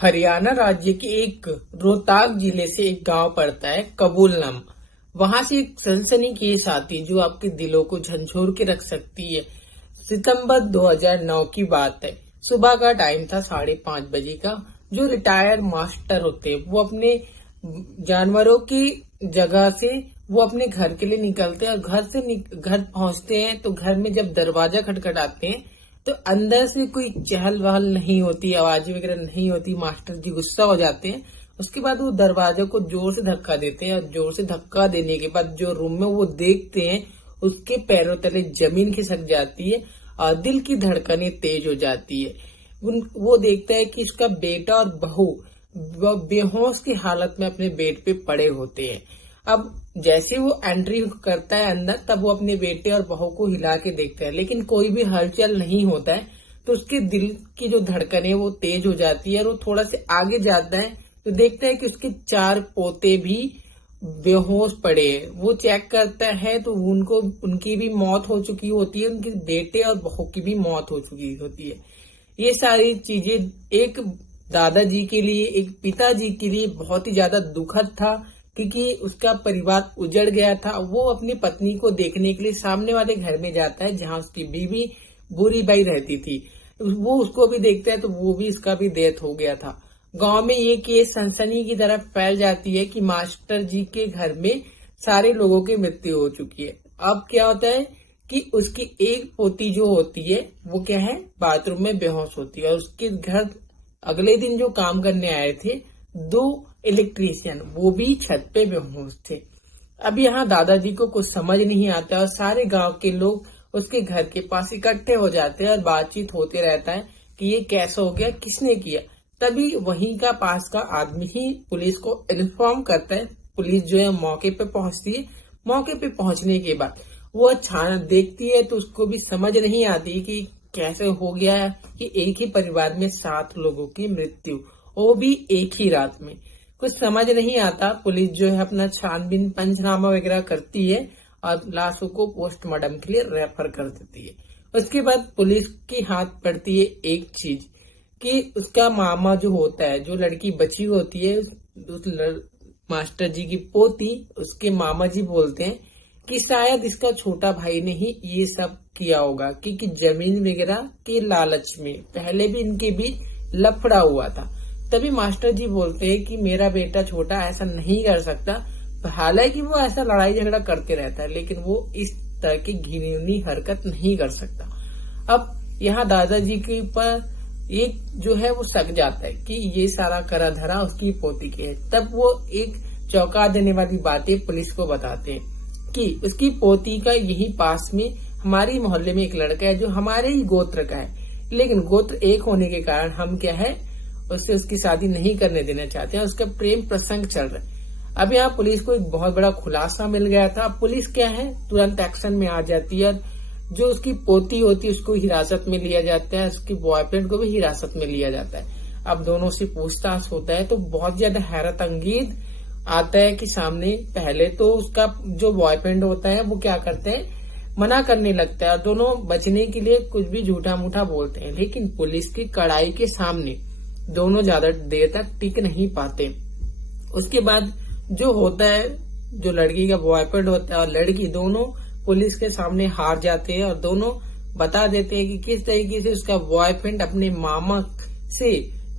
हरियाणा राज्य के एक रोहताक जिले से एक गांव पड़ता है कबूलनम। वहां से एक सनसनीखेज आती जो आपके दिलों को झंझोर के रख सकती है। सितंबर 2009 की बात है। सुबह का टाइम था 5:30 बजे का। जो रिटायर्ड मास्टर होते हैं वो अपने जानवरों की जगह से वो अपने घर के लिए निकलते हैं और घर पहुंचते हैं तो घर में जब दरवाजा खटखटाते हैं तो अंदर से कोई चहल वहल नहीं होती, आवाज वगैरह नहीं होती। मास्टर जी गुस्सा हो जाते हैं। उसके बाद वो दरवाजे को जोर से धक्का देते हैं और जोर से धक्का देने के बाद जो रूम में वो देखते हैं उसके पैरों तले जमीन खिसक जाती है और दिल की धड़कनें तेज हो जाती है। वो देखता है कि उसका बेटा और बहू बेहोश की हालत में अपने बेड पे पड़े होते हैं। अब जैसे वो एंट्री करता है अंदर तब वो अपने बेटे और बहू को हिला के देखता है, लेकिन कोई भी हलचल नहीं होता है। तो उसके दिल की जो धड़कन है वो तेज हो जाती है और वो थोड़ा से आगे जाता है तो देखता है कि उसके 4 पोते भी बेहोश पड़े हैं। वो चेक करता है तो उनकी भी मौत हो चुकी होती है, उनके बेटे और बहू की भी मौत हो चुकी होती है। ये सारी चीजें एक दादाजी के लिए, एक पिताजी के लिए बहुत ही ज्यादा दुखद था, क्योंकि उसका परिवार उजड़ गया था। वो अपनी पत्नी को देखने के लिए सामने वाले घर में जाता है जहां उसकी बीवी बूढ़ी बाई रहती थी। वो उसको भी देखता है तो वो भी, इसका भी डेथ हो गया था। गांव में ये केस सनसनी की तरफ फैल जाती है कि मास्टर जी के घर में सारे लोगों की मृत्यु हो चुकी है। अब क्या होता है कि उसकी एक पोती जो होती है वो क्या है, बाथरूम में बेहोश होती है और उसके घर अगले दिन जो काम करने आए थे 2 इलेक्ट्रीशियन वो भी छत पे बेहोश थे। अब यहाँ दादाजी को कुछ समझ नहीं आता और सारे गांव के लोग उसके घर के पास इकट्ठे हो जाते हैं और बातचीत होते रहता है कि ये कैसा हो गया, किसने किया। तभी वहीं का पास का आदमी ही पुलिस को इन्फॉर्म करता है। पुलिस जो है मौके पे पहुंचती है। मौके पे पहुंचने के बाद वो छान देखती है तो उसको भी समझ नहीं आती कि कैसे हो गया है कि एक ही परिवार में 7 लोगों की मृत्यु, वो भी एक ही रात में। कुछ समझ नहीं आता। पुलिस जो है अपना छानबीन पंचनामा वगैरह करती है और लाशों को पोस्टमार्टम के लिए रेफर कर देती है। उसके बाद पुलिस की हाथ पड़ती है एक चीज कि उसका मामा जो होता है, जो लड़की बची होती है उस मास्टर जी की पोती, उसके मामा जी बोलते हैं कि शायद इसका छोटा भाई ने ही ये सब किया होगा, क्योंकि जमीन वगैरह के लालच में पहले भी इनके बीच लफड़ा हुआ था। तभी मास्टर जी बोलते हैं कि मेरा बेटा छोटा ऐसा नहीं कर सकता। हालांकि वो ऐसा लड़ाई झगड़ा करते रहता है लेकिन वो इस तरह की घिनौनी हरकत नहीं कर सकता। अब यहाँ दादाजी के ऊपर एक जो है वो सक जाता है कि ये सारा करा धरा उसकी पोती के है। तब वो एक चौंका देने वाली बातें पुलिस को बताते हैं कि उसकी पोती का यही पास में हमारे मोहल्ले में एक लड़का है जो हमारे ही गोत्र का है, लेकिन गोत्र एक होने के कारण हम क्या है उससे उसकी शादी नहीं करने देना चाहते हैं। उसका प्रेम प्रसंग चल रहा है। अब यहाँ पुलिस को एक बहुत बड़ा खुलासा मिल गया था। पुलिस क्या है तुरंत एक्शन में आ जाती है। जो उसकी पोती होती है उसको हिरासत में लिया जाता है, उसके बॉयफ्रेंड को भी हिरासत में लिया जाता है। अब दोनों से पूछताछ होता है तो बहुत ज्यादा हैरत अंगेज आता है कि सामने पहले तो उसका जो बॉयफ्रेंड होता है वो क्या करते हैं, मना करने लगता है और दोनों बचने के लिए कुछ भी झूठा मूठा बोलते हैं। लेकिन पुलिस की कड़ाई के सामने दोनों ज्यादा देर तक टिक नहीं पाते। उसके बाद जो होता है, जो लड़की का बॉयफ्रेंड होता है और लड़की दोनों पुलिस के सामने हार जाते हैं और दोनों बता देते हैं कि किस तरीके से उसका बॉयफ्रेंड अपने मामा से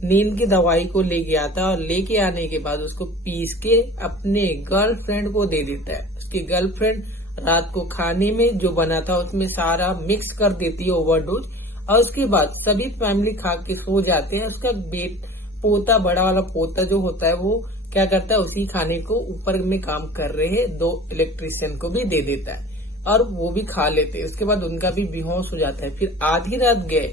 नींद की दवाई को ले गया था और लेके आने के बाद उसको पीस के अपने गर्लफ्रेंड को दे देता है। उसकी गर्लफ्रेंड रात को खाने में जो बना था उसमें सारा मिक्स कर देती है, ओवरडोज, और उसके बाद सभी फैमिली खा के सो जाते हैं। उसका पोता, बड़ा वाला पोता जो होता है वो क्या करता है, उसी खाने को ऊपर में काम कर रहे 2 इलेक्ट्रीशियन को भी दे देता है और वो भी खा लेते हैं। उसके बाद उनका भी बेहोश हो जाता है। फिर आधी रात गए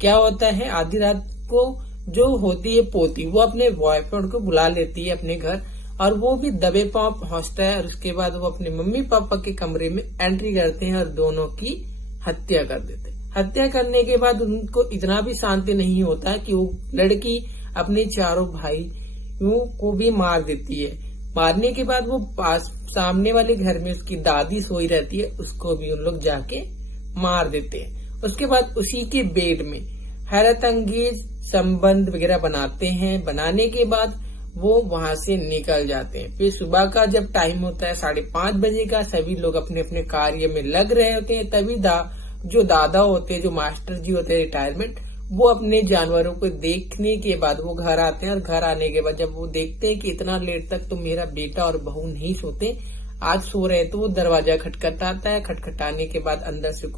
क्या होता है, आधी रात को जो होती है पोती वो अपने बॉयफ्रेंड को बुला लेती है अपने घर और वो भी दबे पांव पहुंचता है और उसके बाद वो अपने मम्मी पापा के कमरे में एंट्री करते हैं और दोनों की हत्या कर देते हैं। हत्या करने के बाद उनको इतना भी शांति नहीं होता कि वो लड़की अपने 4 भाइयों को भी मार देती है। मारने के बाद वो पास सामने वाले घर में उसकी दादी सोई रहती है, उसको भी उन लोग जाके मार देते हैं। उसके बाद उसी के बेड में हैरत अंगेज संबंध वगैरह बनाते हैं। बनाने के बाद वो वहां से निकल जाते हैं। फिर सुबह का जब टाइम होता है 5:30 बजे का, सभी लोग अपने अपने कार्य में लग रहे होते हैं। तभी जो दादा होते हैं, जो मास्टर जी होते हैं रिटायरमेंट, वो अपने जानवरों को देखने के बाद वो घर आते हैं। और घर आने के बाद जब वो देखते हैं कि इतना लेट तक तो मेरा बेटा और बहू नहीं सोते, आज सो रहे, तो वो दरवाजा खटखटाता है। खटखटाने के बाद अंदर से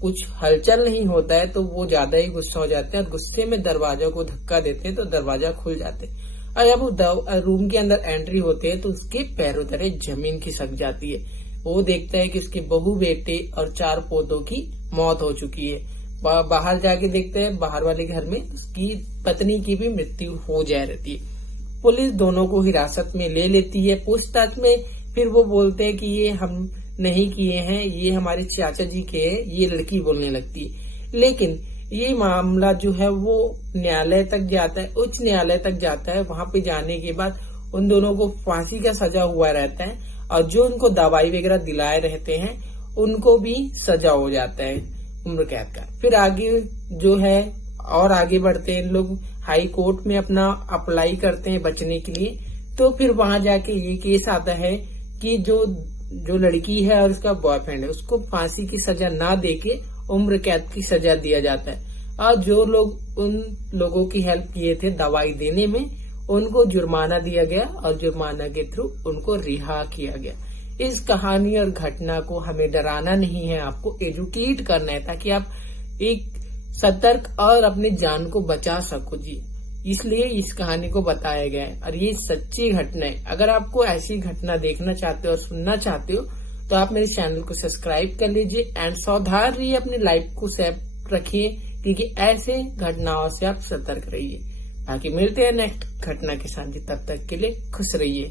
कुछ हलचल नहीं होता है, तो वो ज्यादा ही गुस्सा हो जाते हैं और गुस्से में दरवाजा को धक्का देते हैं, तो दरवाजा खुल जाते हैं। और जब वो रूम के अंदर एंट्री होते हैं तो उसके पैरों तले जमीन खिसक जाती है। वो देखता है कि उसके बहू, बेटे और 4 पौधों की मौत हो चुकी है। बाहर जाके देखते हैं, बाहर वाले घर में उसकी पत्नी की भी मृत्यु हो जा रहती है। पुलिस दोनों को हिरासत में ले लेती है। पूछताछ में फिर वो बोलते हैं कि ये हम नहीं किए हैं, ये हमारे चाचा जी के हैं, ये लड़की बोलने लगती है। लेकिन ये मामला जो है वो न्यायालय तक जाता है, उच्च न्यायालय तक जाता है। वहां पे जाने के बाद उन दोनों को फांसी का सजा हुआ रहता है और जो उनको दवाई वगैरह दिलाए रहते हैं उनको भी सजा हो जाता है उम्र कैद का। फिर आगे जो है और आगे बढ़ते हैं, इन लोग हाई कोर्ट में अपना अप्लाई करते हैं बचने के लिए। तो फिर वहां जाके ये केस आता है कि जो लड़की है और उसका बॉयफ्रेंड है, उसको फांसी की सजा ना देके उम्र कैद की सजा दिया जाता है। और जो लोग उन लोगों की हेल्प किए थे दवाई देने में, उनको जुर्माना दिया गया और जुर्माना के थ्रू उनको रिहा किया गया। इस कहानी और घटना को हमें डराना नहीं है, आपको एजुकेट करना है ताकि आप एक सतर्क और अपने जान को बचा सको जी। इसलिए इस कहानी को बताया गया है और ये सच्ची घटना है। अगर आपको ऐसी घटना देखना चाहते हो और सुनना चाहते हो तो आप मेरे चैनल को सब्सक्राइब कर लीजिए एंड सावधान रहिए, अपनी लाइफ को सेफ रखिए, क्योंकि ऐसे घटनाओं से आप सतर्क रहिए। बाकी मिलते हैं नेक्स्ट घटना के साथ, तब तक के लिए खुश रहिए।